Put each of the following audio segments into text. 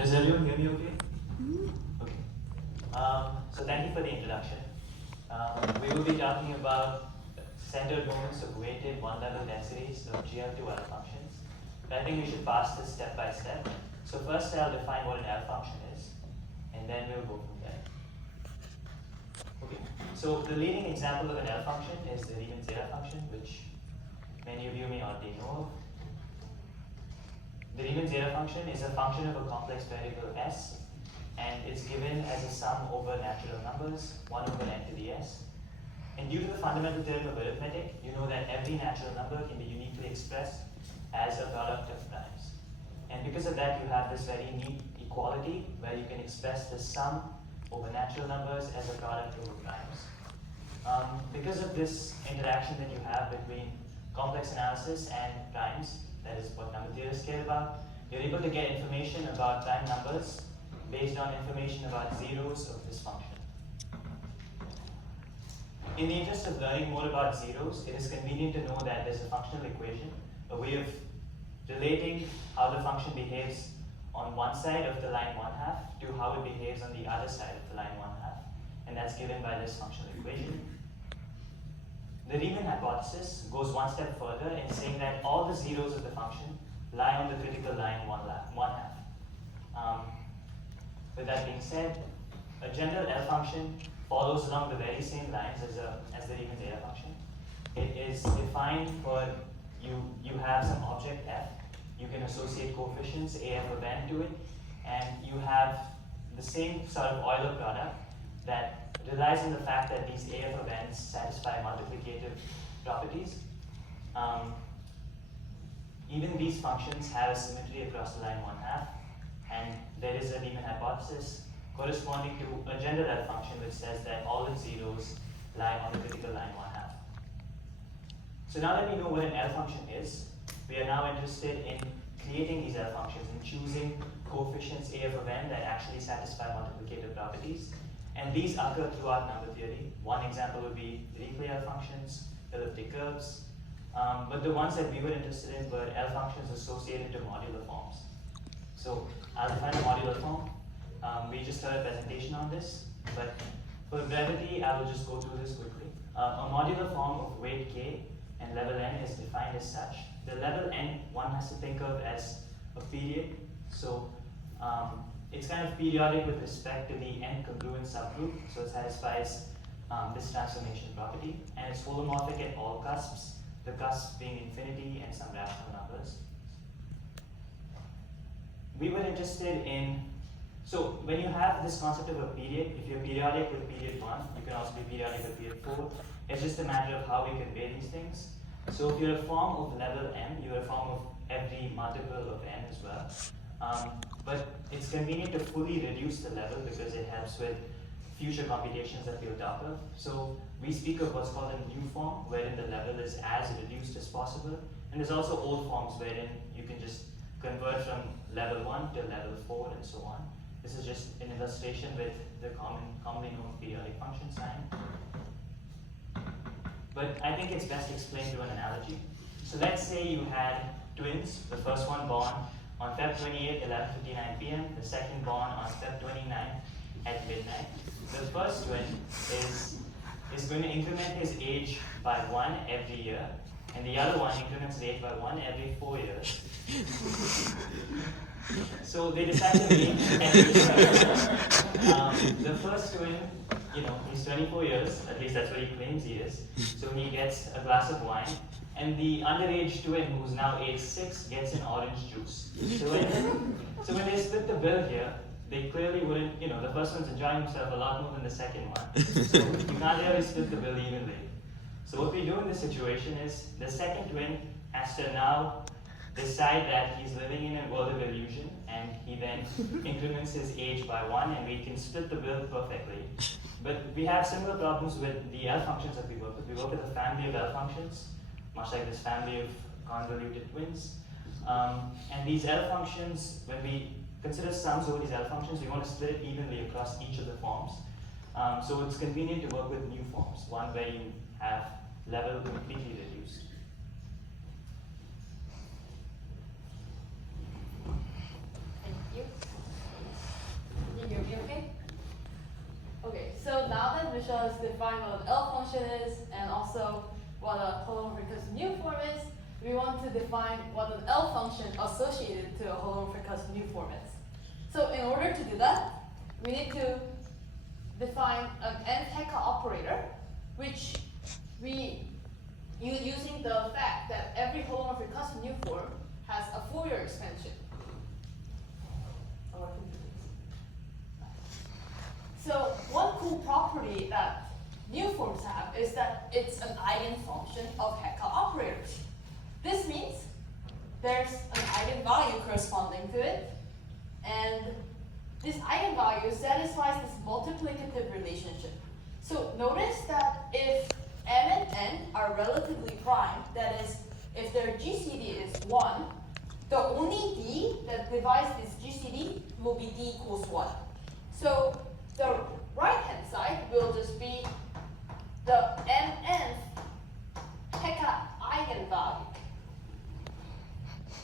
Does everyone hear me okay? Okay. So thank you for the introduction. We will be talking about centered moments of weighted one-level densities of GL2 L functions. But I think we should pass this step by step. So first I'll define what an L function is, and then we'll go from there. Okay. So the leading example of an L function is the Riemann zeta function, which many of you may already know of. The Riemann zeta function is a function of a complex variable s, and it's given as a sum over natural numbers, 1 over n to the s. And due to the fundamental theorem of arithmetic, you know that every natural number can be uniquely expressed as a product of primes. And because of that, you have this very neat equality where you can express the sum over natural numbers as a product over primes. Because of this interaction that you have between complex analysis and primes, that is what number theorists care about, you're able to get information about prime numbers based on information about zeros of this function. In the interest of learning more about zeros, it is convenient to know that there's a functional equation, a way of relating how the function behaves on one side of the line 1/2 to how it behaves on the other side of the line 1/2, and that's given by this functional equation. The Riemann hypothesis goes one step further in saying that all the zeros of the function lie on the critical line 1/2. With that being said, a general L function follows along the very same lines as the Riemann zeta function. It is defined for you have some object f, you can associate coefficients af of n to it, and you have the same sort of Euler product that relies on the fact that these af of n's satisfy multiplicative properties. Even these functions have a symmetry across the line 1/2, and there is a Riemann hypothesis corresponding to a general L function which says that all its zeros lie on the critical line 1/2. So now that we know what an L function is, we are now interested in creating these L functions and choosing coefficients af of n that actually satisfy multiplicative properties. And these occur throughout number theory. One example would be Dirichlet L functions, elliptic curves. But the ones that we were interested in were L functions associated to modular forms. So I'll define a modular form. We just heard a presentation on this, but for brevity, I will just go through this quickly. A modular form of weight k and level n is defined as such. The level n one has to think of as a period. So it's kind of periodic with respect to the n congruent subgroup, so it satisfies this transformation property, and it's holomorphic at all cusps, the cusps being infinity and some rational numbers. We were interested in, so when you have this concept of a period, if you're periodic with period 1, you can also be periodic with period 4. It's just a matter of how we convey these things. So if you're a form of level m, you're a form of every multiple of n as well. But it's convenient to fully reduce the level because it helps with future computations that we'll talk of. So we speak of what's called a new form, wherein the level is as reduced as possible. And there's also old forms wherein you can just convert from level 1 to level 4 and so on. This is just an illustration with the commonly known periodic function sign. But I think it's best explained through an analogy. So let's say you had twins, the first one born on Feb 28, 11:59 p.m., the second born on Feb 29 at midnight. The first twin is going to increment his age by 1 every year, and the other one increments his age by 1 every 4 years. So they decide to meet every year. The first twin, he's 24 years, at least that's what he claims he is, so he gets a glass of wine. And the underage twin, who's now age 6, gets an orange juice. So when they split the bill here, they clearly wouldn't, the first one's enjoying himself a lot more than the second one. So you can't really split the bill evenly. So what we do in this situation is the second twin has to now decide that he's living in a world of illusion, and he then increments his age by 1, and we can split the bill perfectly. But we have similar problems with the L functions that we work with. We work with a family of L functions, much like this family of convoluted twins. And these L functions, when we consider sums over these L functions, we want to split it evenly across each of the forms. So it's convenient to work with new forms, one where you have level completely reduced. Thank you. us define what an L function is and also what a holomorphic mu form is, we want to define what an L function associated to a holomorphic mu form is. So in order to do that, we need to define an n-Hecke operator, which we use using the fact that every holomorphic mu form has a Fourier expansion. Oh, I can do this. So one cool property that mu forms have is that it's an eigenfunction of Hecke operators. This means there's an eigenvalue corresponding to it, and this eigenvalue satisfies this multiplicative relationship. So notice that if m and n are relatively prime, that is, if their GCD is 1, the only d that divides this GCD will be d equals 1. So the right-hand side will just be the mn Hecke eigenvalue,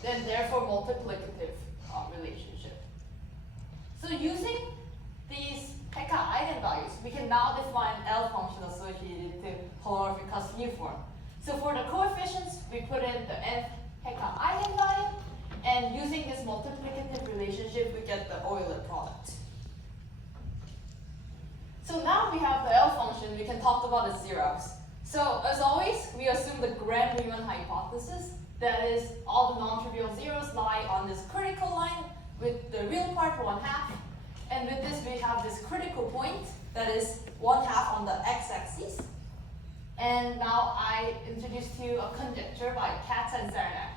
then therefore multiplicative relationship. So using these Hecke eigenvalues, we can now define L function associated to holomorphic mu form. So for the coefficients, we put in the n Hecke eigenvalue, and using this multiplicative relationship, we get the Euler product. So now we have the L function, we can talk about the zeros. So as always, we assume the grand Riemann hypothesis. That is, all the non-trivial zeros lie on this critical line with the real part 1/2. And with this, we have this critical point that is 1/2 on the x-axis. And now I introduce to you a conjecture by Katz and Zarnack.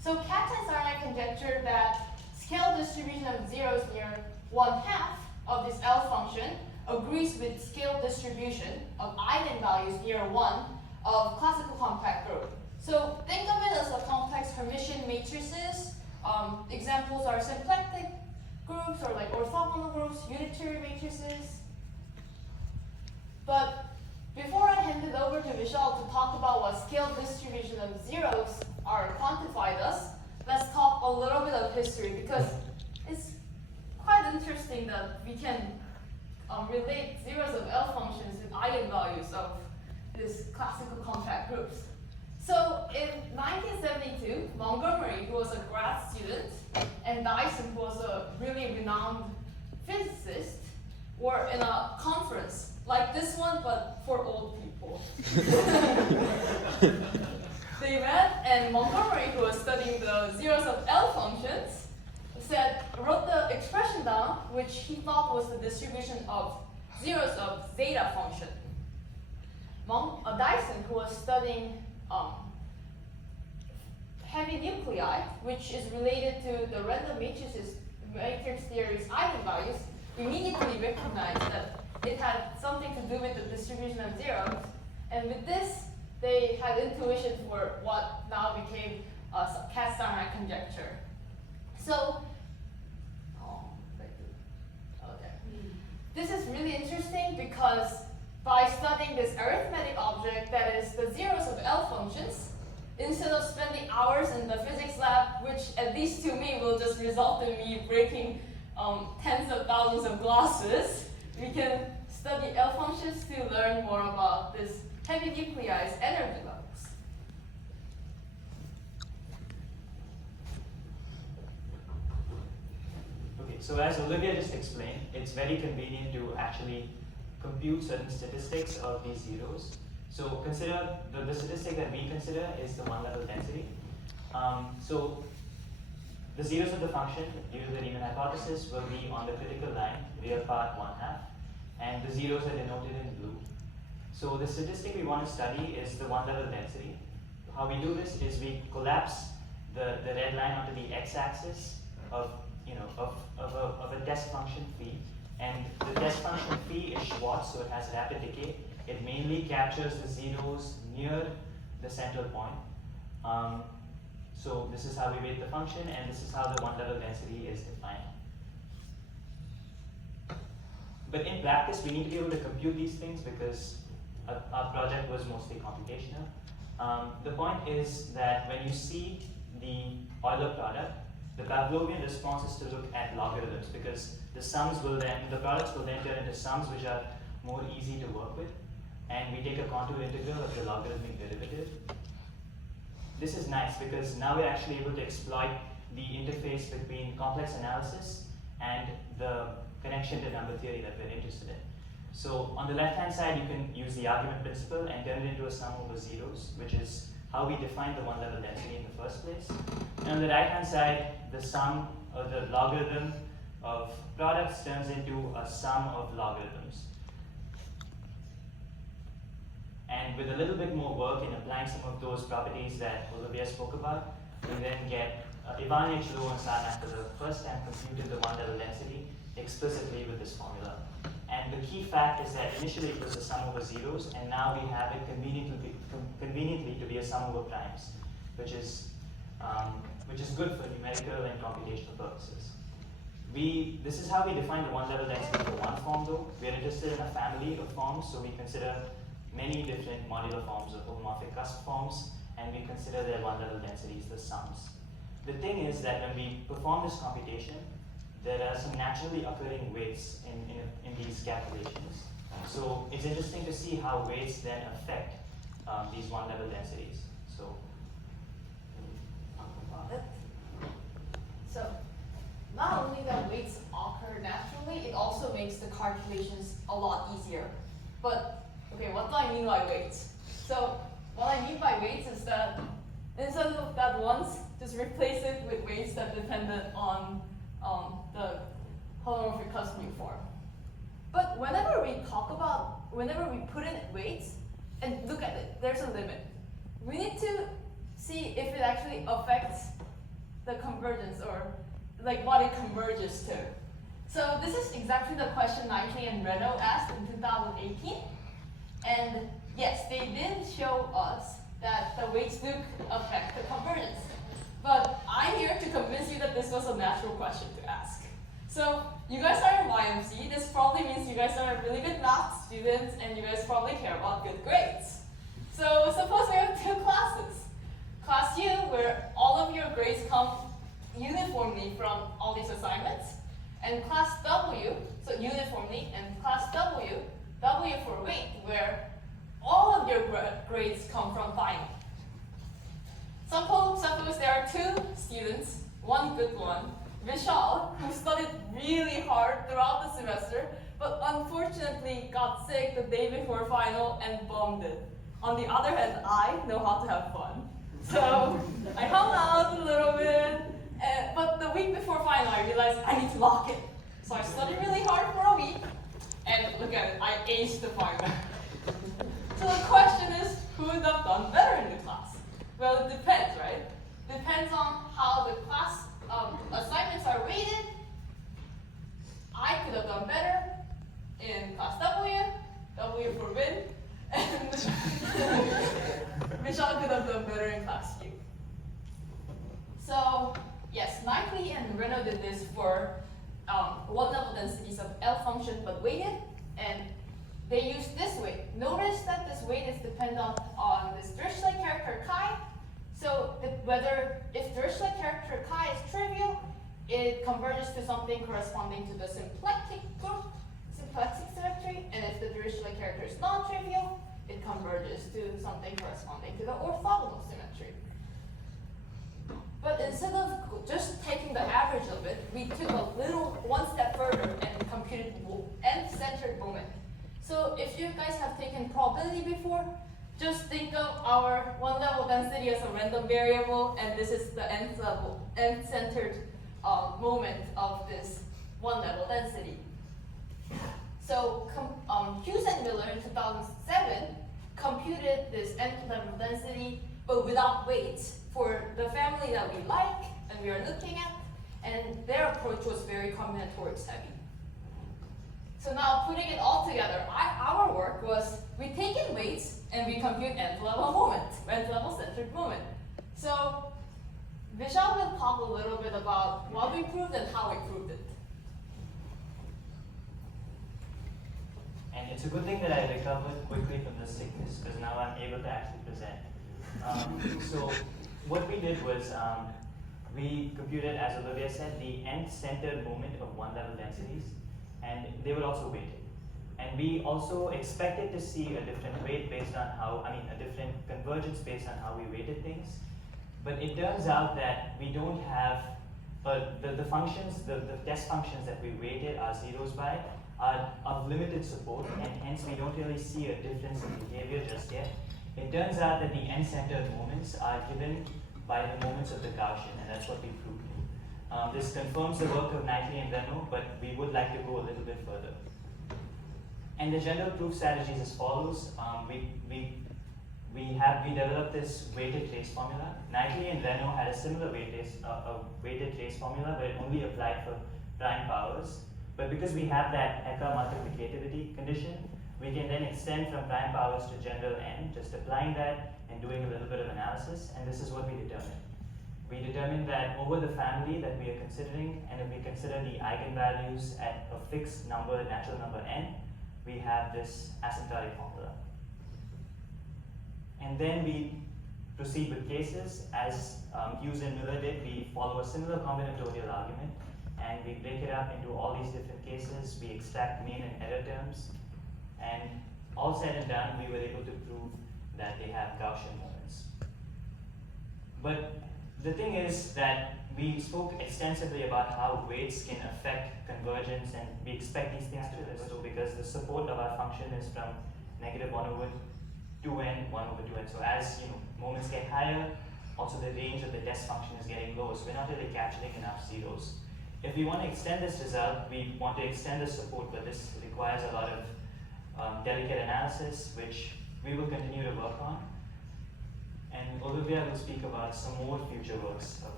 So Katz and Zarnack conjectured that scale distribution of zeros near 1/2 of this L function agrees with scale distribution of eigenvalues near 1 of classical compact group. So think of it as a complex Hermitian matrices. Examples are symplectic groups or like orthogonal groups, unitary matrices. But before I hand it over to Vishal to talk about what scale distribution of zeros are quantified as, let's talk a little bit of history, because it's quite interesting that we can relate zeros of L functions with eigenvalues of these classical compact groups. So in 1972, Montgomery, who was a grad student, and Dyson, who was a really renowned physicist, were in a conference like this one, but for old people. They met, and Montgomery, who was studying the zeros of L functions, wrote the expression down, which he thought was the distribution of zeros of zeta function. Dyson, who was studying heavy nuclei, which is related to the random matrix theory's eigenvalues, immediately recognized that it had something to do with the distribution of zeros. And with this, they had intuition for what now became a Katz-Zarnack conjecture. So, this is really interesting because by studying this arithmetic object that is the zeros of L functions, instead of spending hours in the physics lab, which at least to me will just result in me breaking tens of thousands of glasses, we can study L functions to learn more about this heavy nuclei's energy levels. Okay, so as Olivia just explained, it's very convenient to actually compute certain statistics of these zeros. So consider the statistic that we consider is the one-level density. So the zeros of the function due to the Riemann hypothesis will be on the critical line, real part 1/2, and the zeros are denoted in blue. So the statistic we want to study is the one-level density. How we do this is we collapse the red line onto the x-axis of a test function phi, and the test function phi is Schwartz, so it has rapid decay. It mainly captures the zeros near the central point. So this is how we weight the function, and this is how the one-level density is defined. But in practice, we need to be able to compute these things because our project was mostly computational. The point is that when you see the Euler product, the Pavlovian response is to look at logarithms because the products will then turn into sums which are more easy to work with. And we take a contour integral of the logarithmic derivative. This is nice because now we're actually able to exploit the interface between complex analysis and the connection to number theory that we're interested in. So on the left-hand side, you can use the argument principle and turn it into a sum over zeros, which is how we define the one-level density in the first place. And on the right-hand side, the sum or the logarithm of products turns into a sum of logarithms. And with a little bit more work in applying some of those properties that Olivia spoke about, we then get Ivan H. Low and Sarnak for the first time computed the one-level density explicitly with this formula. And the key fact is that initially it was a sum over zeros, and now we have it conveniently to be a sum over primes, which is good for numerical and computational purposes. This is how we define the one-level density for one form, though. We are interested in a family of forms, so we consider many different modular forms of homomorphic cusp forms, and we consider their one-level densities the sums. The thing is that when we perform this computation, there are some naturally occurring weights in these calculations. So it's interesting to see how weights then affect these one-level densities. So, talk about it. So, not only that weights occur naturally, it also makes the calculations a lot easier. But, okay, what do I mean by weights? So, what I mean by weights is that instead of that once, just replace it with weights that dependent on the holomorphic cusp mu form. But whenever we put in weights and look at it, there's a limit. We need to see if it actually affects the convergence, or like what it converges to. So this is exactly the question Knightley and Renault asked in 2018. And yes, they did show us that the weights do affect the convergence. But I'm here to convince you that this was a natural question to ask. So you guys are in YMC. This probably means you guys are really good math students and you guys probably care about good grades. So suppose we have two classes. Class U, where all of your grades come uniformly from all these assignments, and class W, so uniformly, and class W, W for weight, where all of your grades come from final. Suppose there are two students, one good one, Vishal, who studied really hard throughout the semester, but unfortunately got sick the day before final and bombed it. On the other hand, I know how to have fun. So I hung out a little bit, but the week before final I realized I need to lock it. So I studied really hard for a week, and look at it, I aced the final. So the question is, who would have done better in the class? Well, it depends, right? Depends on how the class assignments are weighted. I could have done better in class W, W for win, and Vishal could have done better in class Q. So, yes, Knightley and Renault did this for one-level densities of L function but weighted, and they use this weight. Notice that this weight is dependent on this Dirichlet character chi. So if Dirichlet character chi is trivial, it converges to something corresponding to the symplectic group, symplectic symmetry, and if the Dirichlet character is non-trivial, it converges to something corresponding to the orthogonal symmetry. But instead of just taking the average of it, we took one step further and computed n-centered moment. So if you guys have taken probability before, just think of our one-level density as a random variable, and this is the n-centered moment of this one-level density. So Hughes and Miller in 2007 computed this n-level density, but without weights for the family that we like and we are looking at, and their approach was very combinatorics heavy. So now putting it all together, our work was we take in weights and we compute nth level moment, nth level centered moment. So Vishal will talk a little bit about what we proved and how we proved it. and it's a good thing that I recovered quickly from the sickness because now I'm able to actually present. So what we did was we computed, as Olivia said, the nth centered moment of one-level densities, and they were also weighted. And we also expected to see a different weight based on how, a different convergence based on how we weighted things. But it turns out that we don't have, the functions, the test functions that we weighted our zeros by are of limited support, and hence we don't really see a difference in behavior just yet. It turns out that the n-centered moments are given by the moments of the Gaussian, and that's what we proved. This confirms the work of Knightley and Renault, but we would like to go a little bit further. And the general proof strategy is as follows. We developed this weighted trace formula. Knightley and Renault had a similar weighted trace formula, but it only applied for prime powers. But because we have that Hecke multiplicativity condition, we can then extend from prime powers to general n, just applying that and doing a little bit of analysis, and this is what we determined. We determined that over the family that we are considering, and if we consider the eigenvalues at a fixed number, natural number n, we have this asymptotic formula. And then we proceed with cases. As Hughes and Miller did, we follow a similar combinatorial argument, and we break it up into all these different cases. We extract mean and error terms, and all said and done, we were able to prove that they have Gaussian moments. But the thing is that we spoke extensively about how weights can affect convergence, and we expect these things to converge. So because the support of our function is from -1/2n, 1/2n. So as moments get higher, also the range of the test function is getting low. So we're not really capturing enough zeros. If we want to extend this result, we want to extend the support, but this requires a lot of delicate analysis, which we will continue to work on. And Olivia will speak about some more future works of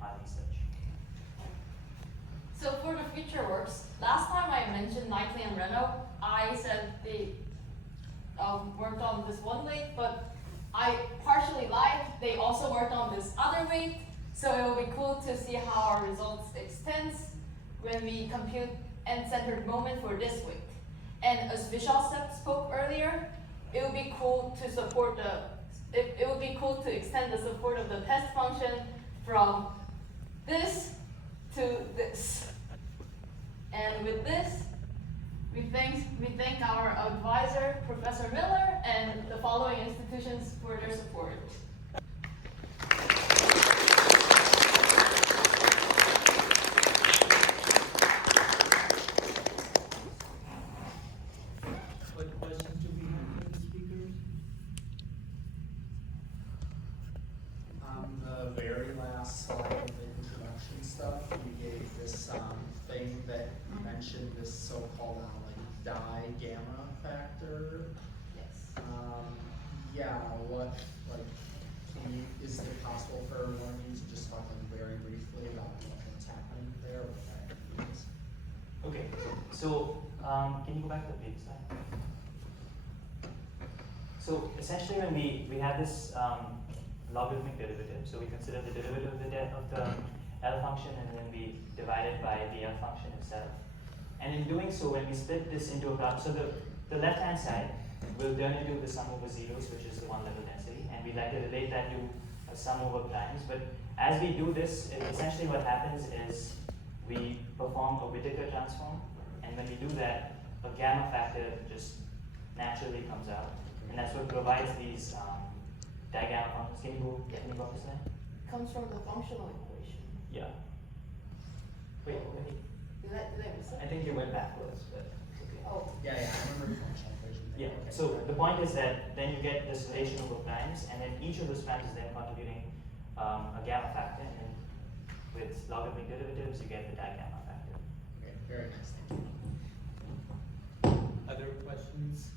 our research. So for the future works, last time I mentioned Knightley and Renault, I said they worked on this one weight, but I partially lied. They also worked on this other weight, so it will be cool to see how our results extends when we compute n-centered moment for this weight. And as Vishal spoke earlier, it would be cool to support it would be cool to extend the support of the test function from this to this. And with this, we thank our advisor, Professor Miller, and the following institutions for their support. What questions do we have for the speakers? On the very last slide of the introduction stuff, you gave this thing that mentioned this so-called di-gamma factor. Yes. Yeah, is it possible for one of you to just talk very briefly about what's happening there, what that means? Okay, so can you go back to the previous slide? So essentially when we have this logarithmic derivative, so we consider the derivative of the L function, and then we divide it by the L function itself. And in doing so, when we split this into so the left-hand side will turn into the sum over zeros, which is the one-level density, and we like to relate that to a sum over primes. But as we do this, essentially what happens is we perform a Whittaker transform, and when we do that, a gamma factor just naturally comes out, and that's what provides these digamma functions. Can you go up this line? Comes from the functional equation. Yeah. Wait. Did I miss it? I think you went backwards, but it's okay. Oh. Yeah, I remember the functional equation thing. Yeah, Okay. so the point is that then you get this relation over primes, and then each of those primes is then contributing a gamma factor, and then with logarithmic derivatives, you get the digamma factor. Okay, very nice, thank you. Other questions?